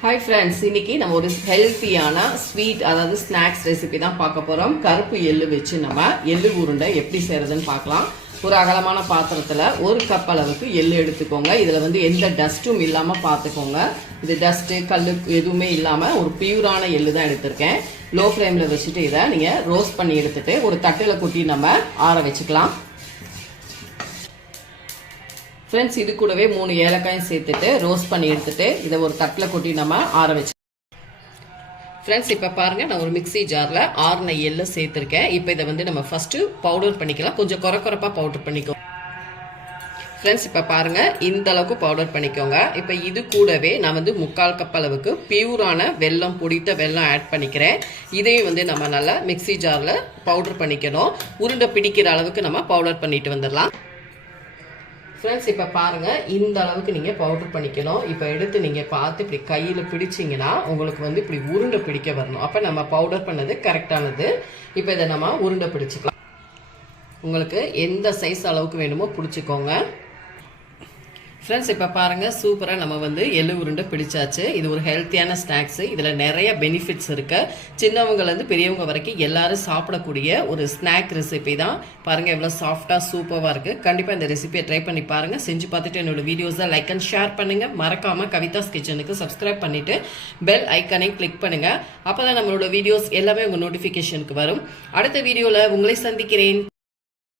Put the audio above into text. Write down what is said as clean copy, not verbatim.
Hi friends, இன்னைக்கு நம்ம ஒரு ஹெல்த்தியான ஸ்வீட் அதாவது ஸ்நாக்ஸ் ரெசிபி தான் பார்க்க போகிறோம். கருப்பு எள்ளு வச்சு நம்ம எள்ளு உருண்டை எப்படி செய்கிறதுன்னு பார்க்கலாம். ஒரு அகலமான பாத்திரத்தில் 1 கப் அளவுக்கு எள்ளு எடுத்துக்கோங்க. இதில் எந்த டஸ்ட்டும் இல்லாமல் பார்த்துக்கோங்க. இது டஸ்ட்டு கல் எதுவுமே இல்லாமல் ஒரு பியூரான எள்ளு தான் எடுத்திருக்கேன். லோ ஃப்ளேமில் வச்சுட்டு இதை நீங்கள் ரோஸ்ட் பண்ணி எடுத்துகிட்டு ஒரு தட்டில் கொட்டி நம்ம ஆற வச்சுக்கலாம். ஃப்ரெண்ட்ஸ், இது கூடவே 3 ஏலக்காயும் சேர்த்துட்டு ரோஸ்ட் பண்ணி எடுத்துட்டு இதை ஒரு தட்டில் கொட்டி நம்ம ஆற வச்சு. ஃப்ரெண்ட்ஸ், இப்போ பாருங்கள், நான் ஒரு மிக்சி ஜாரில் ஆறின எள்ளு சேர்த்துருக்கேன். இப்போ இதை நம்ம ஃபஸ்ட்டு பவுடர் பண்ணிக்கலாம். கொஞ்சம் குறைப்பாக பவுடர் பண்ணிக்கோங்க. ஃப்ரெண்ட்ஸ், இப்போ பாருங்கள், இந்த அளவுக்கு பவுடர் பண்ணிக்கோங்க. இப்போ இது கூடவே நான் 3/4 கப் அளவுக்கு பியூரான வெல்லம், பொடித்த வெல்லம் ஆட் பண்ணிக்கிறேன். இதையும் நம்ம நல்லா மிக்சி ஜாரில் பவுடர் பண்ணிக்கணும். உருண்டை பிடிக்கிற அளவுக்கு நம்ம பவுடர் பண்ணிட்டு வந்துடலாம். ஃப்ரெண்ட்ஸ், இப்போ பாருங்கள், இந்த அளவுக்கு நீங்கள் பவுடர் பண்ணிக்கணும். இப்போ எடுத்து நீங்கள் பார்த்து இப்படி கையில் பிடிச்சிங்கன்னா உங்களுக்கு இப்படி உருண்டை பிடிக்க வரணும். அப்போ நம்ம பவுடர் பண்ணது கரெக்டானது. இப்போ இதை நம்ம உருண்டை பிடிச்சிக்கலாம். உங்களுக்கு எந்த சைஸ் அளவுக்கு வேணுமோ பிடிச்சிக்கோங்க. ஃப்ரெண்ட்ஸ், இப்போ பாருங்கள், சூப்பராக நம்ம எள்ளு உருண்டை பிடிச்சாச்சு. இது ஒரு ஹெல்த்தியான ஸ்நாக்ஸு. இதில் நிறைய பெனிஃபிட்ஸ் இருக்குது. சின்னவங்கலேருந்து பெரியவங்க வரைக்கும் எல்லாரும் சாப்பிடக்கூடிய ஒரு ஸ்நாக் ரெசிபி தான். பாருங்கள், எவ்வளோ சாஃப்டாக சூப்பராக இருக்குது. கண்டிப்பாக இந்த ரெசிபியை ட்ரை பண்ணி பாருங்கள். செஞ்சு பார்த்துட்டு என்னோட வீடியோஸை லைக் அண்ட் ஷேர் பண்ணுங்கள். மறக்காமல் கவிதாஸ் கிச்சனுக்கு சப்ஸ்கிரைப் பண்ணிவிட்டு பெல் ஐக்கனையும் கிளிக் பண்ணுங்கள். அப்போ தான் நம்மளோட வீடியோஸ் எல்லாமே உங்கள் நோட்டிஃபிகேஷனுக்கு வரும். அடுத்த வீடியோவில் உங்களை சந்திக்கிறேன்.